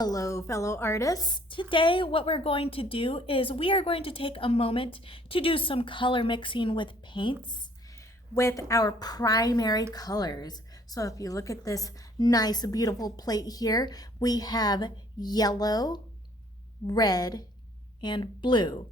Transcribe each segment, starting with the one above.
Hello, fellow artists. Today, what we're going to do is we are going to take a moment to do some color mixing with paints with our primary colors. So if you look at this nice, beautiful plate here, we have yellow, red, and blue.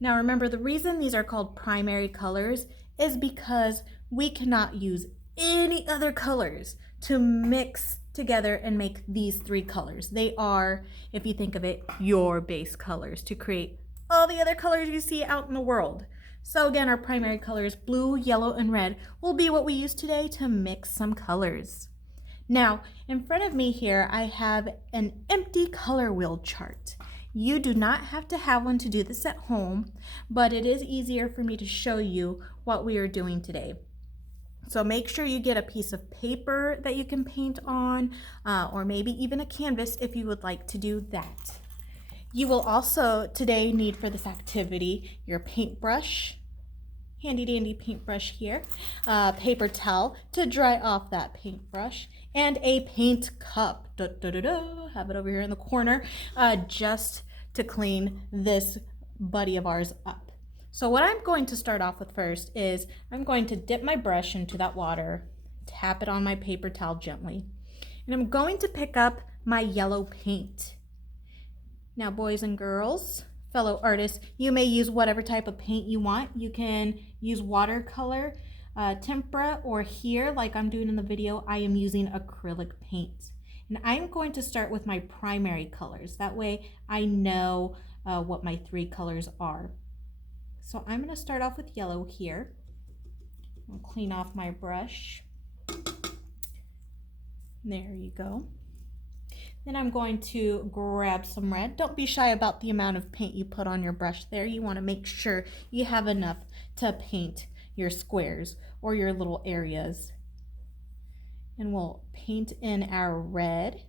Now remember, the reason these are called primary colors is because we cannot use any other colors to mix together and make these three colors. They are, if you think of it, your base colors to create all the other colors you see out in the world. So again, our primary colors, blue, yellow, and red, will be what we use today to mix some colors. Now, in front of me here, I have an empty color wheel chart. You do not have to have one to do this at home, but it is easier for me to show you what we are doing today. So make sure you get a piece of paper that you can paint on, or maybe even a canvas if you would like to do that. You will also today need for this activity your paintbrush, handy dandy paintbrush here, paper towel to dry off that paintbrush, and a paint cup. Have it over here in the corner, just to clean this buddy of ours up. So what I'm going to start off with first is I'm going to dip my brush into that water, tap it on my paper towel gently, and I'm going to pick up my yellow paint. Now, boys and girls, fellow artists, you may use whatever type of paint you want. You can use watercolor, tempera, or here, like I'm doing in the video, I am using acrylic paint. And I'm going to start with my primary colors. That way I know what my three colors are. So I'm going to start off with yellow here. I'll clean off my brush. There you go. Then I'm going to grab some red. Don't be shy about the amount of paint you put on your brush there. You want to make sure you have enough to paint your squares or your little areas. And we'll paint in our red.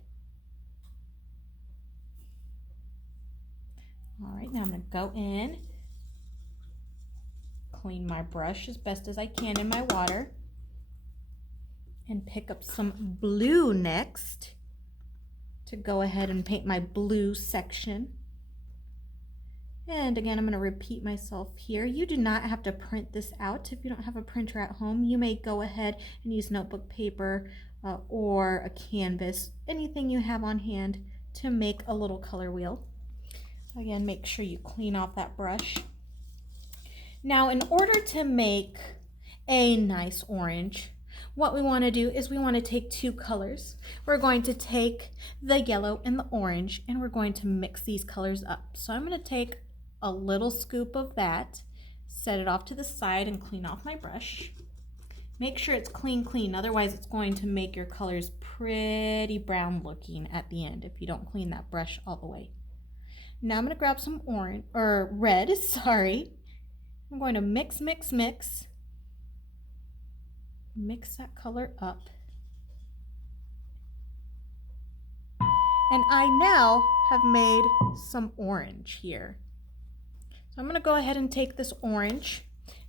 All right, now I'm going to go in, clean my brush as best as I can in my water, and pick up some blue next to go ahead and paint my blue section. And again, I'm going to repeat myself here. You do not have to print this out. If you don't have a printer at home, you may go ahead and use notebook paper or a canvas, anything you have on hand to make a little color wheel. Again, make sure you clean off that brush. Now, in order to make a nice orange, what we want to do is we want to take two colors. We're going to take the yellow and the orange, and we're going to mix these colors up. So I'm going to take a little scoop of that, set it off to the side, and clean off my brush. Make sure it's clean, otherwise it's going to make your colors pretty brown looking at the end if you don't clean that brush all the way. Now I'm going to grab some red, sorry. I'm going to mix that color up. And I now have made some orange here. So I'm going to go ahead and take this orange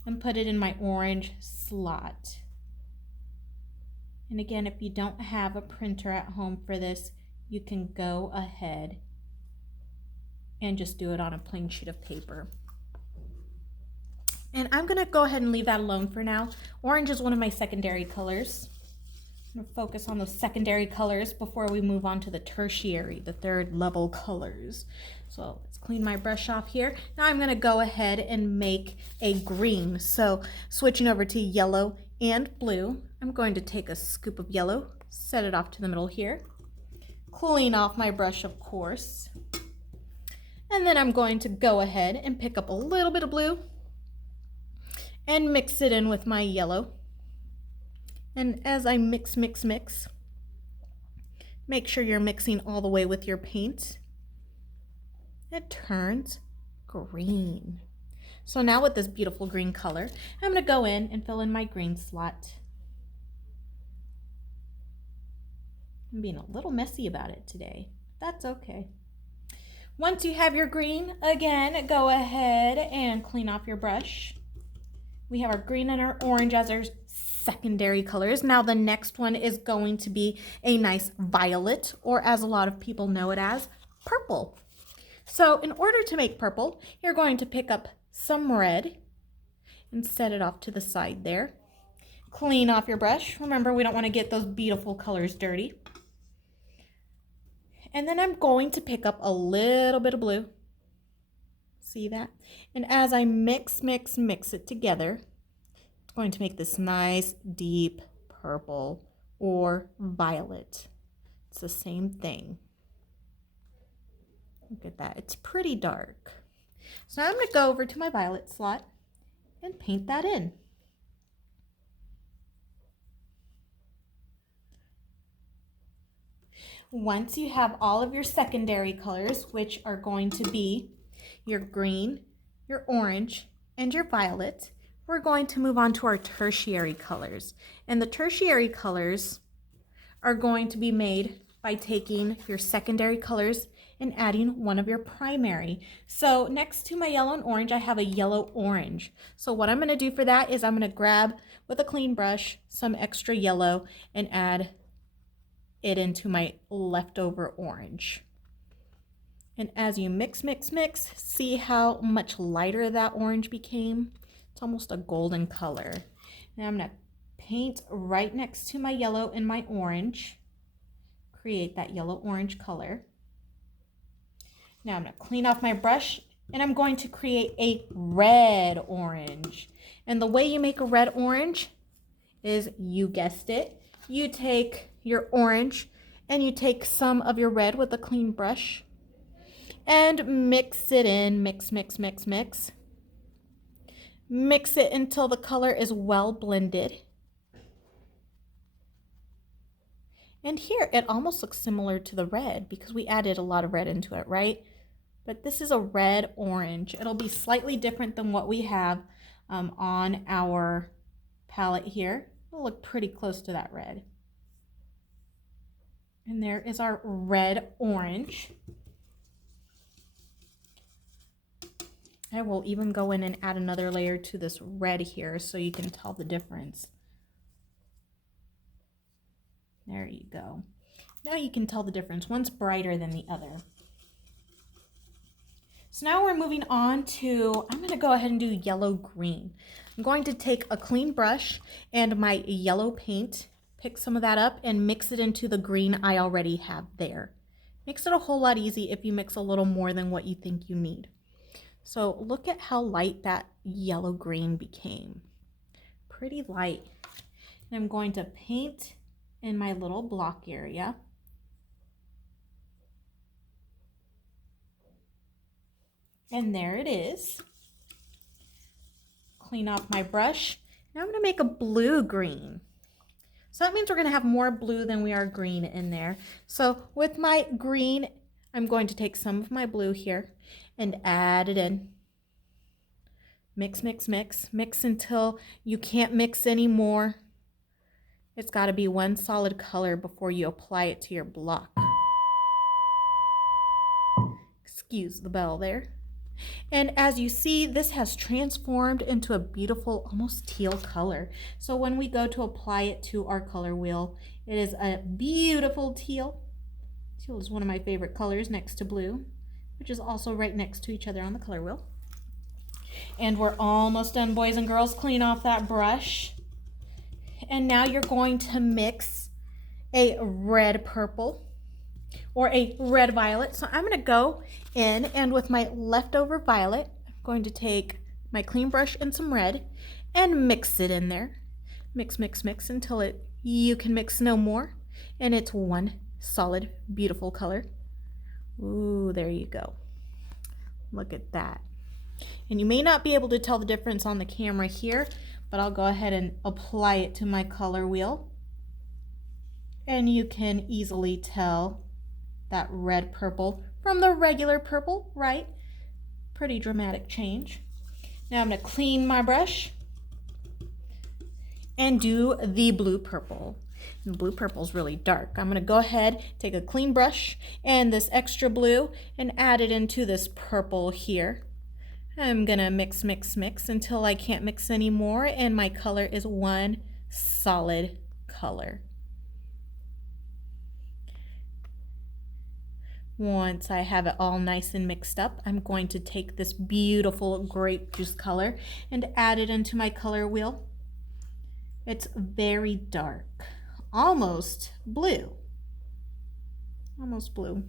and put it in my orange slot. And again, if you don't have a printer at home for this, you can go ahead and just do it on a plain sheet of paper. And I'm going to go ahead and leave that alone for now. Orange is one of my secondary colors. I'm going to focus on those secondary colors before we move on to the tertiary, the third level colors. So let's clean my brush off here. Now I'm going to go ahead and make a green. So switching over to yellow and blue, I'm going to take a scoop of yellow, set it off to the middle here, clean off my brush, of course. And then I'm going to go ahead and pick up a little bit of blue and mix it in with my yellow. And as I mix, make sure you're mixing all the way with your paint. It turns green. So now with this beautiful green color, I'm going to go in and fill in my green slot. I'm being a little messy about it today. That's okay. Once you have your green, again, go ahead and clean off your brush. We have our green and our orange as our secondary colors. Now the next one is going to be a nice violet, or as a lot of people know it as, purple. So in order to make purple, you're going to pick up some red and set it off to the side there. Clean off your brush. Remember, we don't want to get those beautiful colors dirty. And then I'm going to pick up a little bit of blue. See that? And as I mix it together, it's going to make this nice deep purple or violet. It's the same thing. Look at that. It's pretty dark. So now I'm going to go over to my violet slot and paint that in. Once you have all of your secondary colors, which are going to be your green, your orange, and your violet, we're going to move on to our tertiary colors. And the tertiary colors are going to be made by taking your secondary colors and adding one of your primary. So next to my yellow and orange, I have a yellow orange. So what I'm going to do for that is I'm going to grab with a clean brush some extra yellow and add it into my leftover orange. And as you mix, see how much lighter that orange became? It's almost a golden color. Now I'm going to paint right next to my yellow and my orange. Create that yellow-orange color. Now I'm going to clean off my brush and I'm going to create a red-orange. And the way you make a red-orange is, you guessed it, you take your orange and you take some of your red with a clean brush and mix it in, mix. Mix it until the color is well blended. And here it almost looks similar to the red because we added a lot of red into it, right? But this is a red-orange. It'll be slightly different than what we have on our palette here. It'll look pretty close to that red. And there is our red-orange. I will even go in and add another layer to this red here so you can tell the difference. There you go. Now you can tell the difference. One's brighter than the other. So now we're moving on to, I'm going to go ahead and do yellow-green. I'm going to take a clean brush and my yellow paint, pick some of that up and mix it into the green I already have there. Makes it a whole lot easy if you mix a little more than what you think you need. So look at how light that yellow-green became. Pretty light. And I'm going to paint in my little block area. And there it is. Clean off my brush. Now I'm going to make a blue-green. So that means we're going to have more blue than we are green in there. So with my green, I'm going to take some of my blue here and add it in. Mix until you can't mix anymore. It's got to be one solid color before you apply it to your block. Excuse the bell there. And as you see, this has transformed into a beautiful, almost teal color. So when we go to apply it to our color wheel, it is a beautiful teal. Teal is one of my favorite colors next to blue, which is also right next to each other on the color wheel. And we're almost done, boys and girls. Clean off that brush. And now you're going to mix a red purple or a red violet. So I'm going to go in and with my leftover violet, I'm going to take my clean brush and some red and mix it in there. Mix until you can mix no more. And it's one solid, beautiful color. Ooh, there you go. Look at that. And you may not be able to tell the difference on the camera here, but I'll go ahead and apply it to my color wheel. And you can easily tell that red purple from the regular purple, right? Pretty dramatic change. Now I'm going to clean my brush and do the blue purple. And the blue purple is really dark. I'm going to go ahead, take a clean brush and this extra blue and add it into this purple here. I'm going to mix until I can't mix anymore and my color is one solid color. Once I have it all nice and mixed up, I'm going to take this beautiful grape juice color and add it into my color wheel. It's very dark, almost blue. Almost blue.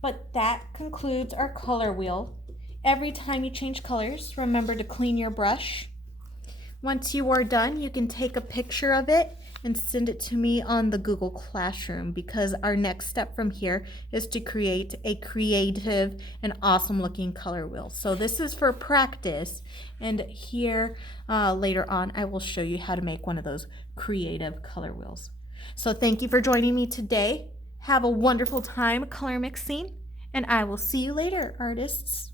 But that concludes our color wheel. Every time you change colors, remember to clean your brush. Once you are done, you can take a picture of it and send it to me on the Google Classroom, because our next step from here is to create a creative and awesome looking color wheel. So this is for practice, and here later on I will show you how to make one of those creative color wheels. So thank you for joining me today. Have a wonderful time color mixing, and I will see you later, artists.